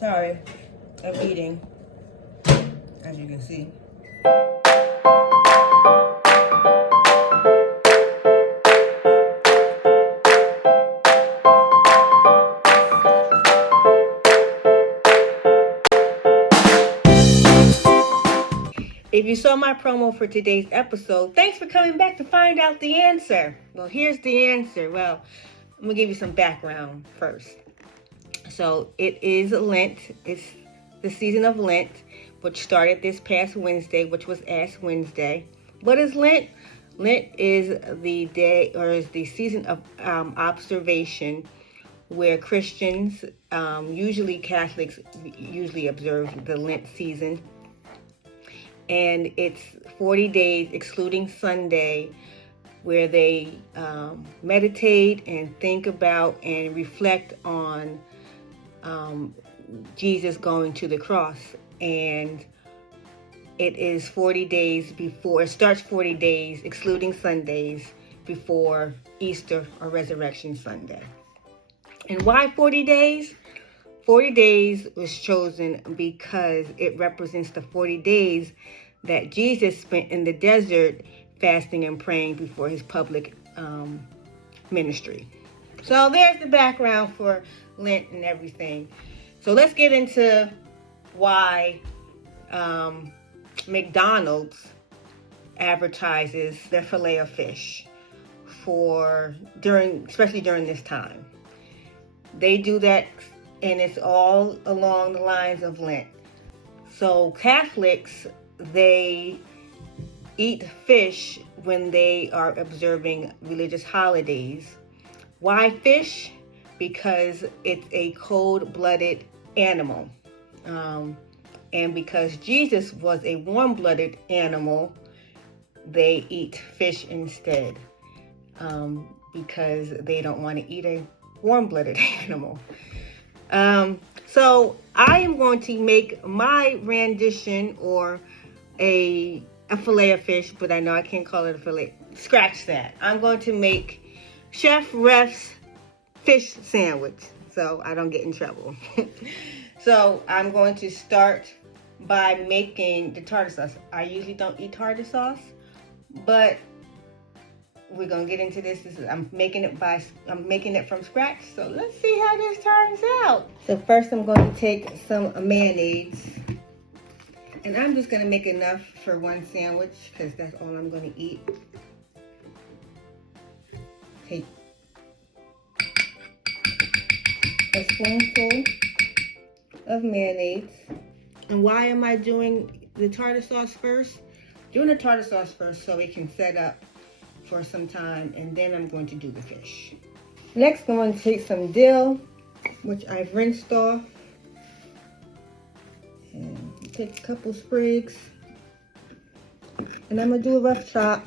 Sorry, I'm eating, as you can see. If you saw my promo for today's episode, thanks for coming back to find out the answer. Well, here's the answer. Well, I'm going to give you some background first. So it is Lent. It's the season of Lent, which started this past Wednesday, which was Ash Wednesday. What is Lent? Lent is the day, or is the season of observation, where Christians, usually Catholics, usually observe the Lent season. And it's 40 days, excluding Sunday, where they meditate and think about and reflect on Jesus going to the cross. And it is 40 days before, it starts 40 days, excluding Sundays, before Easter or Resurrection Sunday. And why 40 days? 40 days was chosen because it represents the 40 days that Jesus spent in the desert fasting and praying before his public ministry. So there's the background for Lent and everything. So let's get into why McDonald's advertises their Filet-o-fish especially during this time. They do that, and it's all along the lines of Lent. So Catholics, they eat fish when they are observing religious holidays. Why fish? Because it's a cold-blooded animal. And because Jesus was a warm-blooded animal, they eat fish instead. Because they don't want to eat a warm-blooded animal. So I am going to make my rendition, or a Filet-o-fish, but I know I can't call it a fillet. Scratch that. I'm going to make Chef Ref's fish sandwich so I don't get in trouble. So I'm going to start by making the tartar sauce. I usually don't eat tartar sauce, but we're gonna get into this. I'm making it from scratch. So let's see how this turns out. So first I'm going to take some mayonnaise. And I'm just going to make enough for one sandwich because that's all I'm going to eat. Take a spoonful of mayonnaise. And why am I doing the tartar sauce first? Doing the tartar sauce first so it can set up for some time, and then I'm going to do the fish. Next, I'm going to take some dill, which I've rinsed off. And take a couple sprigs, and I'm gonna do a rough chop.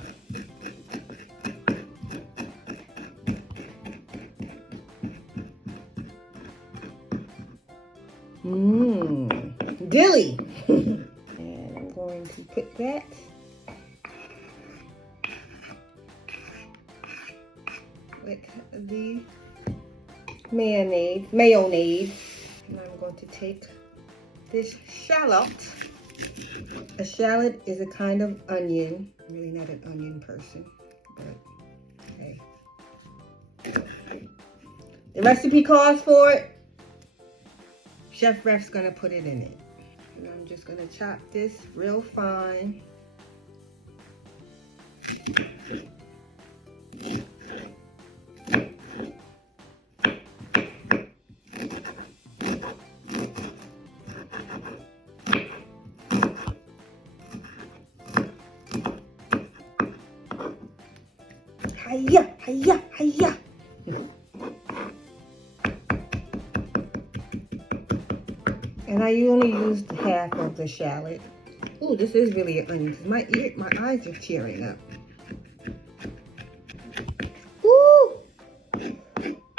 Dilly. And I'm going to put that with the mayonnaise. And I'm going to take this shallot. A shallot is a kind of onion. I'm really not an onion person, but hey. The recipe calls for it. Chef Ref's gonna put it in it. And I'm just gonna chop this real fine. Hiya, hiya, hiya. And I only used half of the shallot. Ooh, this is really an onion. My eyes are tearing up. Ooh,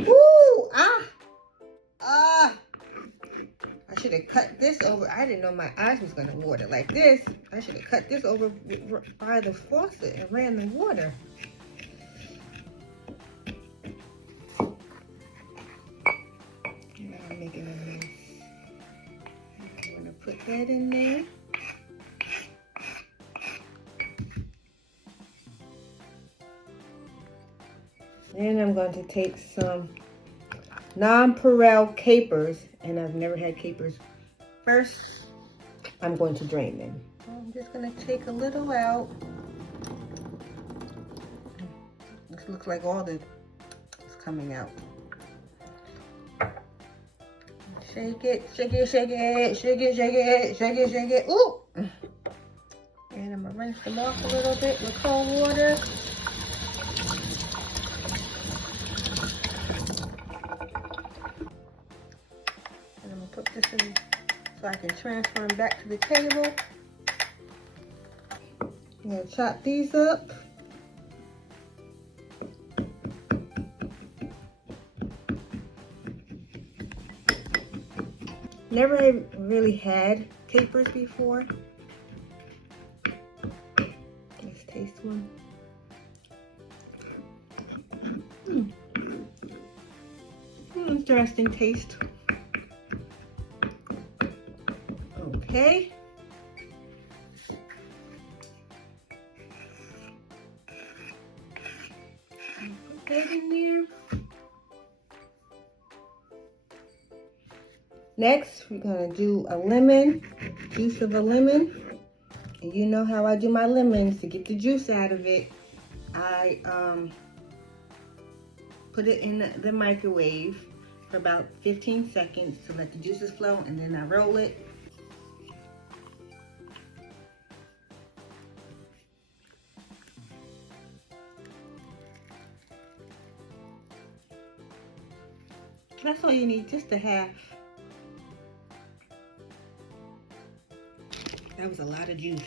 ooh, I should have cut this over. I didn't know my eyes was gonna water like this. I should have cut this over by the faucet and ran the water. Now I'm making a mess. that in there. Then I'm going to take some nonpareil capers, and I've never had capers. First, I'm going to drain them. I'm just going to take a little out. This looks like all the is coming out. Shake it, shake it, shake it, shake it, shake it, shake it, shake it. Ooh! And I'm gonna rinse them off a little bit with cold water. And I'm gonna put this in so I can transfer them back to the table. I'm gonna chop these up. Never really had capers before. Let's taste one. Interesting taste. Okay. Put that in there. Next, we're gonna do a lemon, juice of a lemon. And you know how I do my lemons to get the juice out of it. I put it in the microwave for about 15 seconds to let the juices flow, and then I roll it. That's all you need, just a half. That was a lot of juice.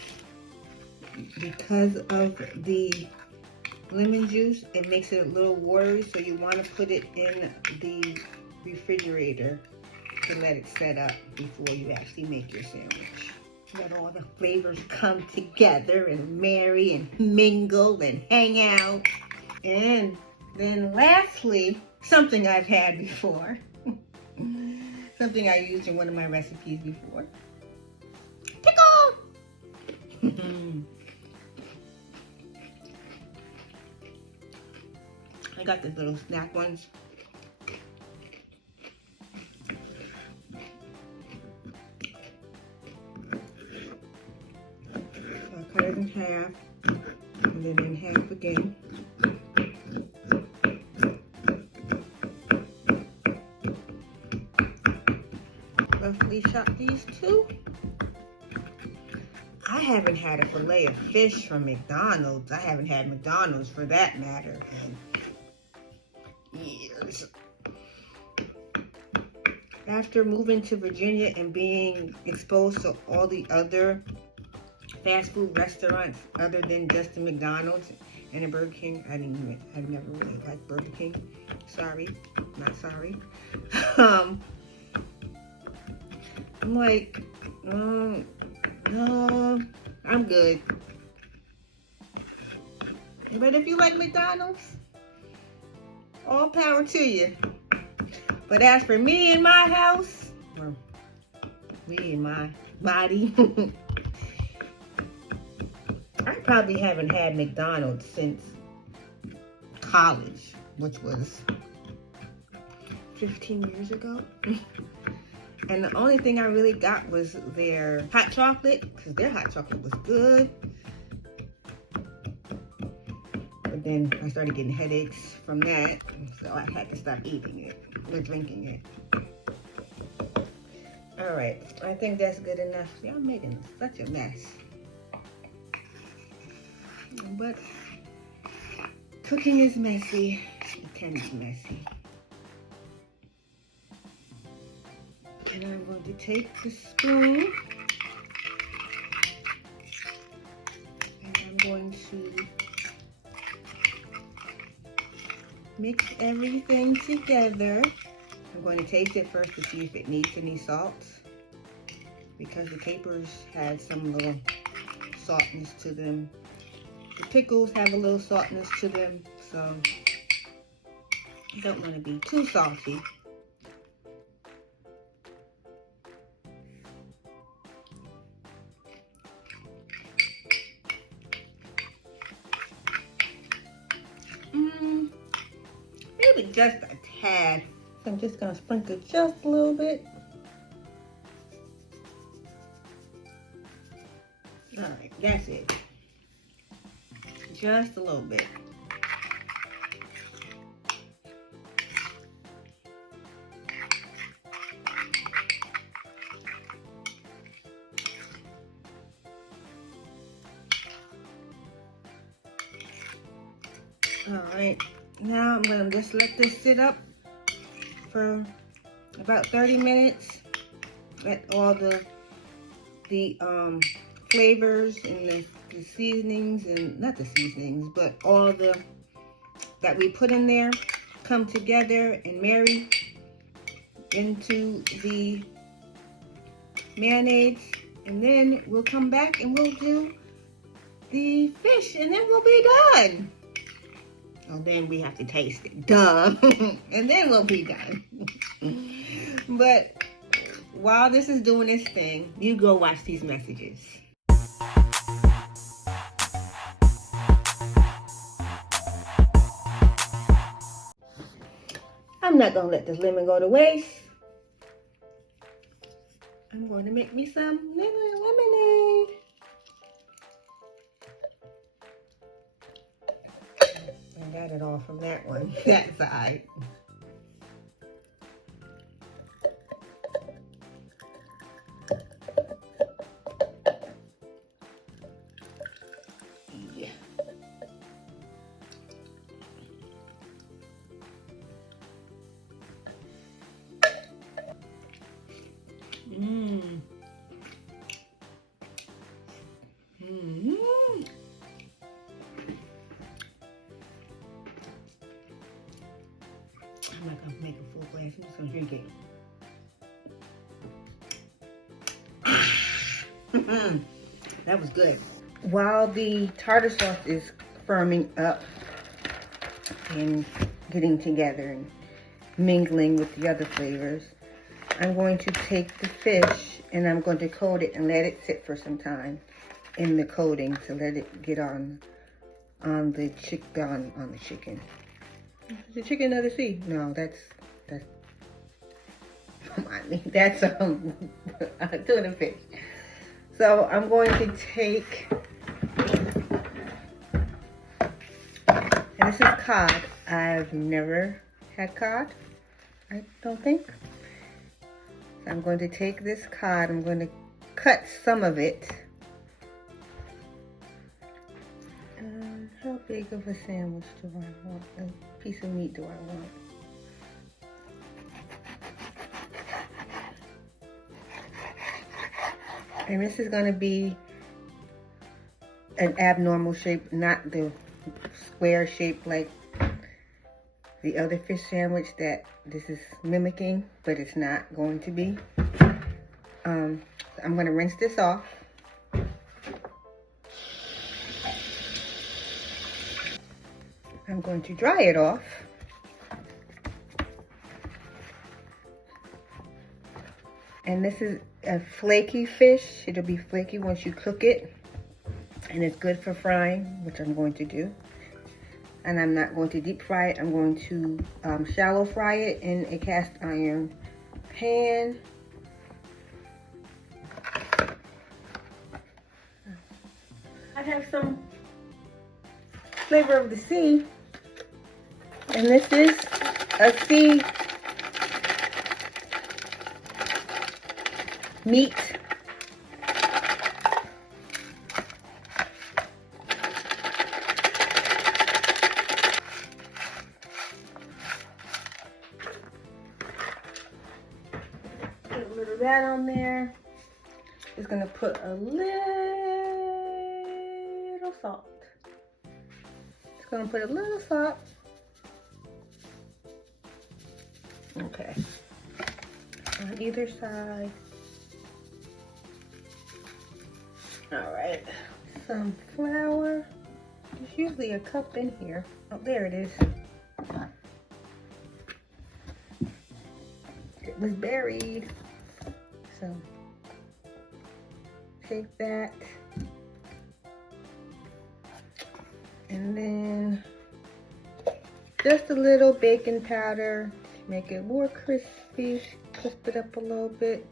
Because of the lemon juice, it makes it a little watery, so you want to put it in the refrigerator to let it set up before you actually make your sandwich. Let all the flavors come together and marry and mingle and hang out. And then lastly, something I've had before. Something I used in one of my recipes before. I got these little snack ones. So I cut it in half, and then in half again. Roughly chop these two. I haven't had a Filet-o-fish from McDonald's. I haven't had McDonald's, for that matter, in years. After moving to Virginia and being exposed to all the other fast food restaurants other than just the McDonald's and a Burger King, I've never really liked Burger King. Sorry, not sorry. I'm like, no, I'm good. But if you like McDonald's, all power to you. But as for me and my house, or me and my body, I probably haven't had McDonald's since college, which was 15 years ago. And the only thing I really got was their hot chocolate, because their hot chocolate was good. But then I started getting headaches from that, so I had to stop eating it or drinking it. All right, I think that's good enough. See, I'm making such a mess. But cooking is messy. Pretend it's messy. And I'm going to take the spoon and I'm going to mix everything together. I'm going to taste it first to see if it needs any salt, because the capers had some little saltness to them. The pickles have a little saltness to them, so I don't want to be too salty. it just a tad. So I'm just gonna sprinkle just a little bit. All right, that's it. Just a little bit. All right, now I'm gonna just let this sit up for about 30 minutes. Let all the flavors and the seasonings, and not the seasonings, but all that we put in there come together and marry into the mayonnaise. And then we'll come back and we'll do the fish, and then we'll be done. Oh, then we have to taste it. Duh. And then we'll be done. But while this is doing its thing, you go watch these messages. I'm not gonna let this lemon go to waste. I'm going to make me some lemonade. I got it all from that one, that side. Yeah. Mmm. Mmm. I'm not gonna make a full glass. I'm just gonna drink it. That was good. While the tartar sauce is firming up and getting together and mingling with the other flavors, I'm going to take the fish and I'm going to coat it and let it sit for some time in the coating to let it get on the chicken. The chicken of the sea. No, that's that's tuna fish. So I'm going to take, and this is cod. I've never had cod, I don't think. So I'm going to take this cod. I'm going to cut some of it. How big of a sandwich do I want? A piece of meat do I want? And this is going to be an abnormal shape, not the square shape like the other fish sandwich that this is mimicking, but it's not going to be. I'm going to rinse this off. I'm going to dry it off. And this is a flaky fish. It'll be flaky once you cook it. And it's good for frying, which I'm going to do. And I'm not going to deep fry it. I'm going to shallow fry it in a cast iron pan. I have some flavor of the sea. And this is a sea meat. Put a little of that on there. Just gonna put a little salt. Just gonna put a little salt. Okay. On either side. All right. Some flour. There's usually a cup in here. Oh, there it is. It was buried. So take that. And then just a little baking powder to make it more crispy. Crisp it up a little bit.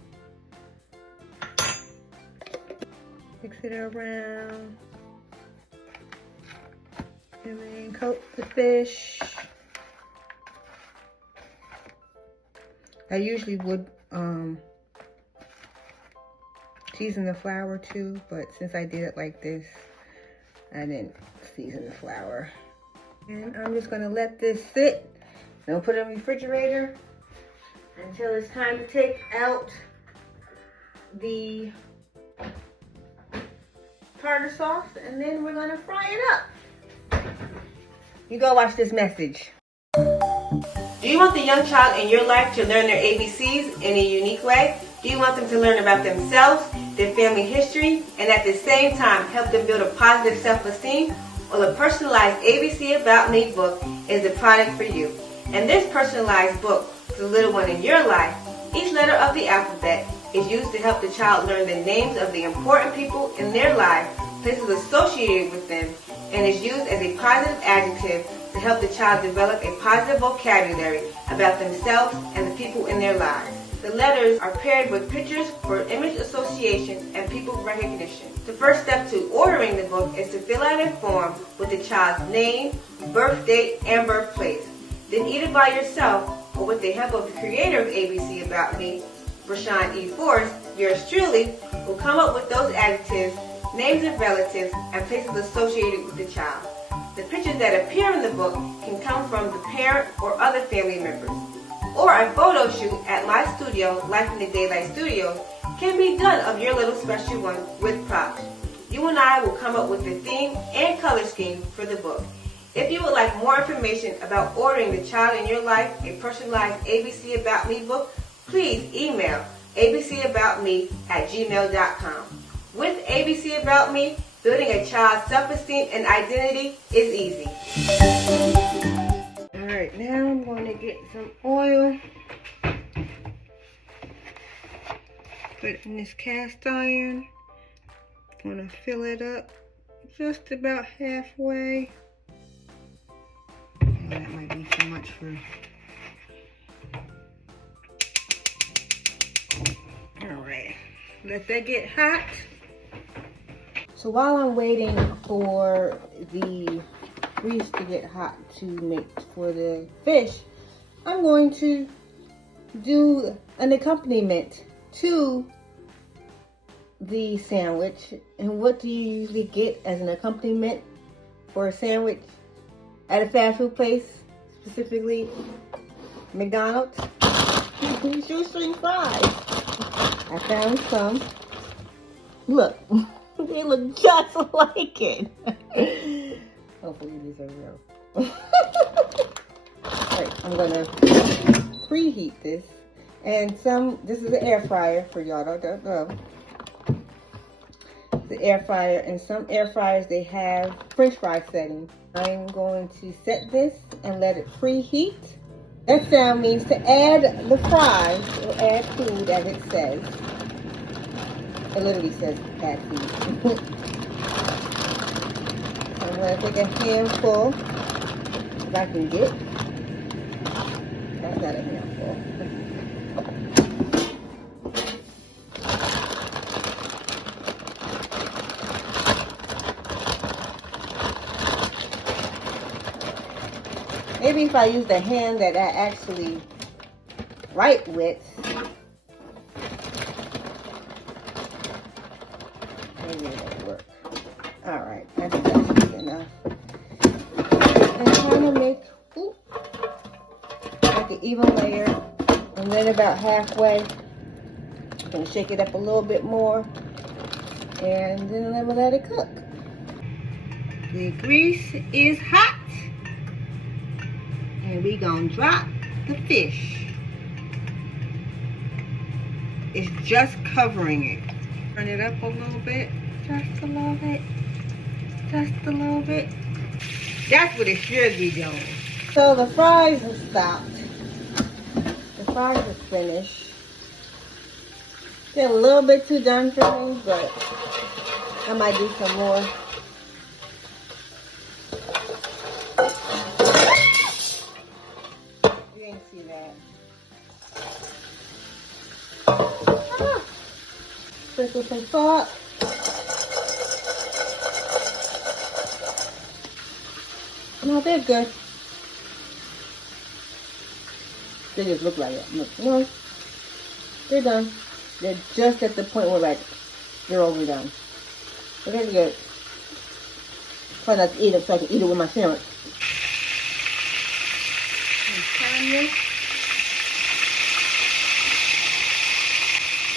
Mix it around. And then coat the fish. I usually would season the flour too, but since I did it like this, I didn't season the flour. And I'm just gonna let this sit. Don't put it in the refrigerator until it's time to take out the tartar sauce, and then we're gonna fry it up. You go watch this message. Do you want the young child in your life to learn their ABCs in a unique way? Do you want them to learn about themselves, their family history, and at the same time help them build a positive self-esteem? Well, the personalized ABC About Me book is the product for you. In this personalized book for the little one in your life, each letter of the alphabet is used to help the child learn the names of the important people in their life, places associated with them, and is used as a positive adjective to help the child develop a positive vocabulary about themselves and the people in their lives. The letters are paired with pictures for image association and people recognition. The first step to ordering the book is to fill out a form with the child's name, birth date, and birthplace. Then either by yourself or with the help of the creator of ABC About Me, Rashawn E. Forrest, yours truly, will come up with those adjectives, names of relatives, and places associated with the child. The pictures that appear in the book can come from the parent or other family members. Or a photo shoot at my studio, Life in the Daylight Studios, can be done of your little special one with props. You and I will come up with the theme and color scheme for the book. If you would like more information about ordering the child in your life a personalized ABC About Me book, please email abcaboutme@gmail.com. With ABC About Me, building a child's self-esteem and identity is easy. Alright, now I'm going to get some oil. Put it in this cast iron. I'm going to fill it up just about halfway. That might be too much for... Alright, let that get hot. So while I'm waiting for the grease to get hot to make for the fish, I'm going to do an accompaniment to the sandwich. And what do you usually get as an accompaniment for a sandwich at a fast food place, specifically McDonald's? Shoestring fries. I found some. Look, they look just like it. Hopefully these are real. Alright, I'm gonna preheat this. And this is an air fryer for y'all don't know. The air fryer, and some air fryers, they have French fry setting. I'm going to set this and let it preheat. That sound means to add the fries, or add food as it says. It literally says add food. I'm going to take a handful, if I can get. That's not a handful. Maybe if I use the hand that I actually write with, maybe it'll work. Alright, that's good enough. I'm trying to make like an even layer, and then about halfway, I'm going to shake it up a little bit more, and then I'm going to let it cook. The grease is hot. And we gonna drop the fish. It's just covering it. Turn it up a little bit. Just a little bit. Just a little bit. That's what it should be doing. So the fries are stopped. The fries are finished. They're a little bit too done for me, but I might do some more. see that. Ah. Sprinkle some salt. No, they're good. They just look like it. Look, no, they're done. They're just at the point where like they're overdone. But they're good. Try not to eat it so I can eat it with my sandwich.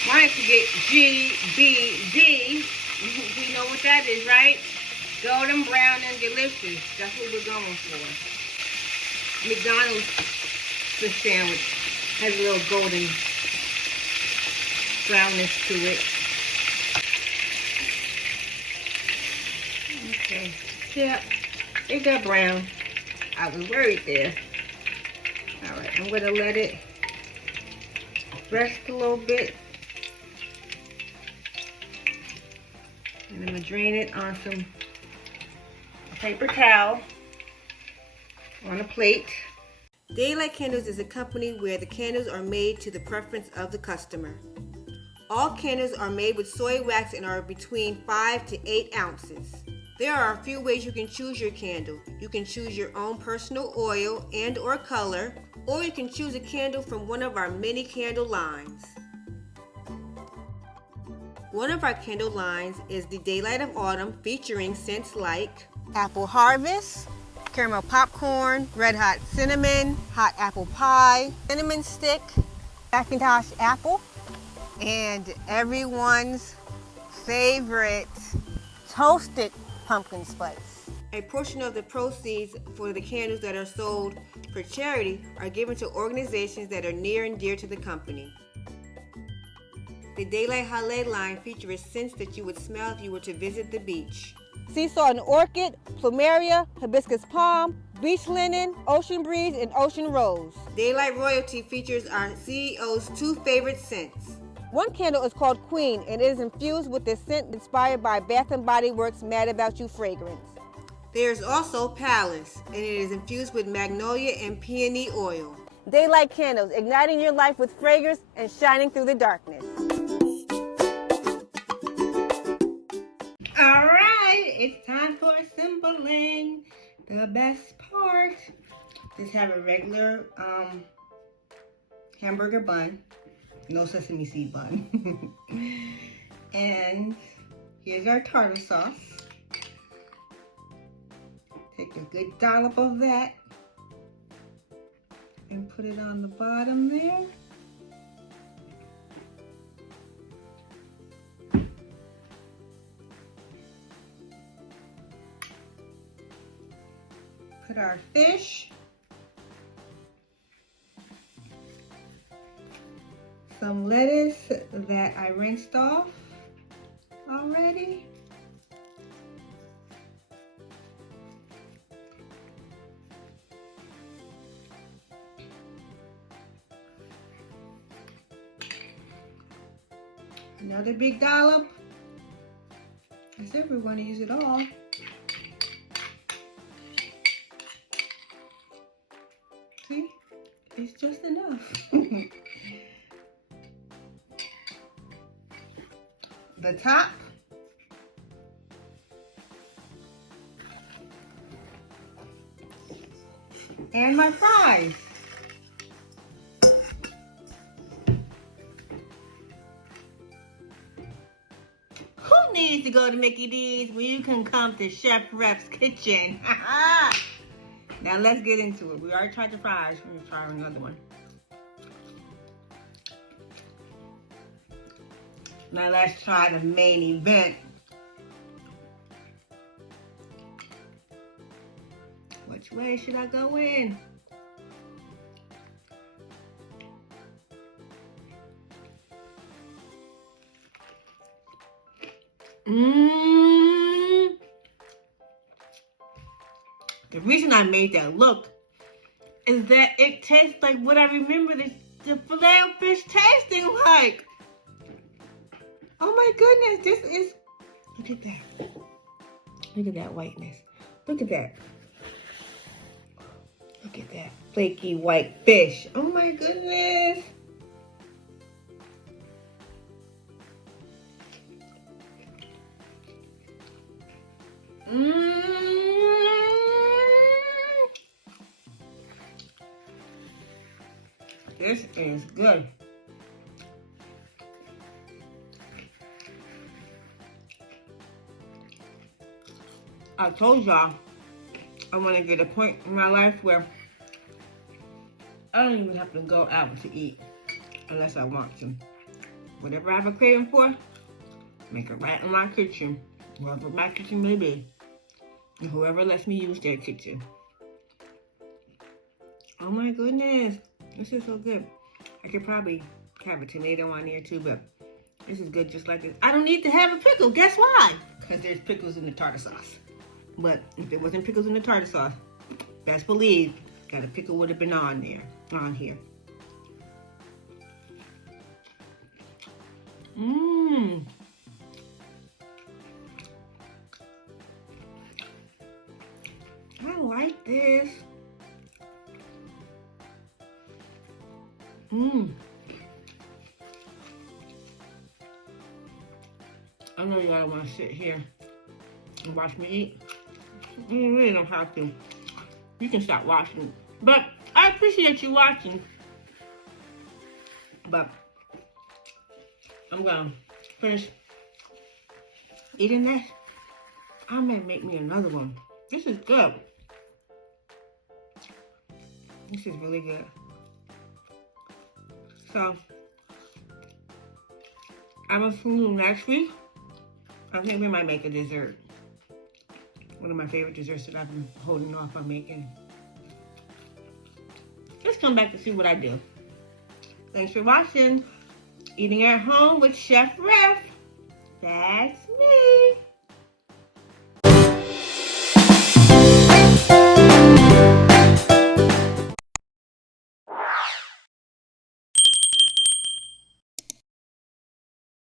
Wanted to get GBD. You know what that is, right? Golden brown and delicious. That's what we're going for. McDonald's fish sandwich has a little golden brownness to it. Okay. Yeah, it got brown. I was worried there. Alright, I'm going to let it rest a little bit. And I'm going to drain it on some paper towel on a plate. Daylight Candles is a company where the candles are made to the preference of the customer. All candles are made with soy wax and are between 5 to 8 ounces. There are a few ways you can choose your candle. You can choose your own personal oil and or color, or you can choose a candle from one of our many candle lines. One of our candle lines is the Daylight of Autumn, featuring scents like Apple Harvest, Caramel Popcorn, Red Hot Cinnamon, Hot Apple Pie, Cinnamon Stick, Macintosh Apple, and everyone's favorite Toasted Pumpkin Spice. A portion of the proceeds for the candles that are sold for charity are given to organizations that are near and dear to the company. The Daylight Hale line features scents that you would smell if you were to visit the beach. Sea salt and orchid, plumeria, hibiscus palm, beach linen, ocean breeze, and ocean rose. Daylight Royalty features our CEO's 2 favorite scents. One candle is called Queen, and it is infused with the scent inspired by Bath & Body Works' Mad About You fragrance. There's also Palace, and it is infused with magnolia and peony oil. Daylight Candles, igniting your life with fragrance and shining through the darkness. All right, it's time for assembling. The best part. Just have a regular hamburger bun. No sesame seed bun. And here's our tartar sauce. Take a good dollop of that and put it on the bottom there. Put our fish, some lettuce that I rinsed off already, another big dollop. I said we're going to use it all. See, it's just enough. The top. And my fries. Who needs to go to Mickey D's when you can come to Chef Rep's kitchen? Now let's get into it. We already tried the fries. Let me try another one. Now let's try the main event. Which way should I go in? The reason I made that look is that it tastes like what I remember the Filet-o-fish tasting like. Oh my goodness, this is, look at that. Look at that whiteness. Look at that. Look at that. flaky white fish. Oh my goodness. This is good. I told y'all I want to get a point in my life where I don't even have to go out to eat unless I want to. Whatever I have a craving for, make it right in my kitchen, wherever my kitchen may be, and whoever lets me use their kitchen. Oh my goodness, this is so good. I could probably have a tomato on here too, but this is good just like this. I don't need to have a pickle. Guess why? Because there's pickles in the tartar sauce. But if there wasn't pickles in the tartar sauce, best believe that a pickle would have been on here. Mmm. I like this. Mmm. I know y'all don't want to sit here and watch me eat. You really don't have to. You can stop watching. But I appreciate you watching. But I'm gonna finish eating this. I may make me another one. This is good. This is really good. So I'm gonna see you next week. I think we might make a dessert. One of my favorite desserts that I've been holding off on making. Just come back to see what I do. Thanks for watching Eating at Home with Chef Ref. That's me.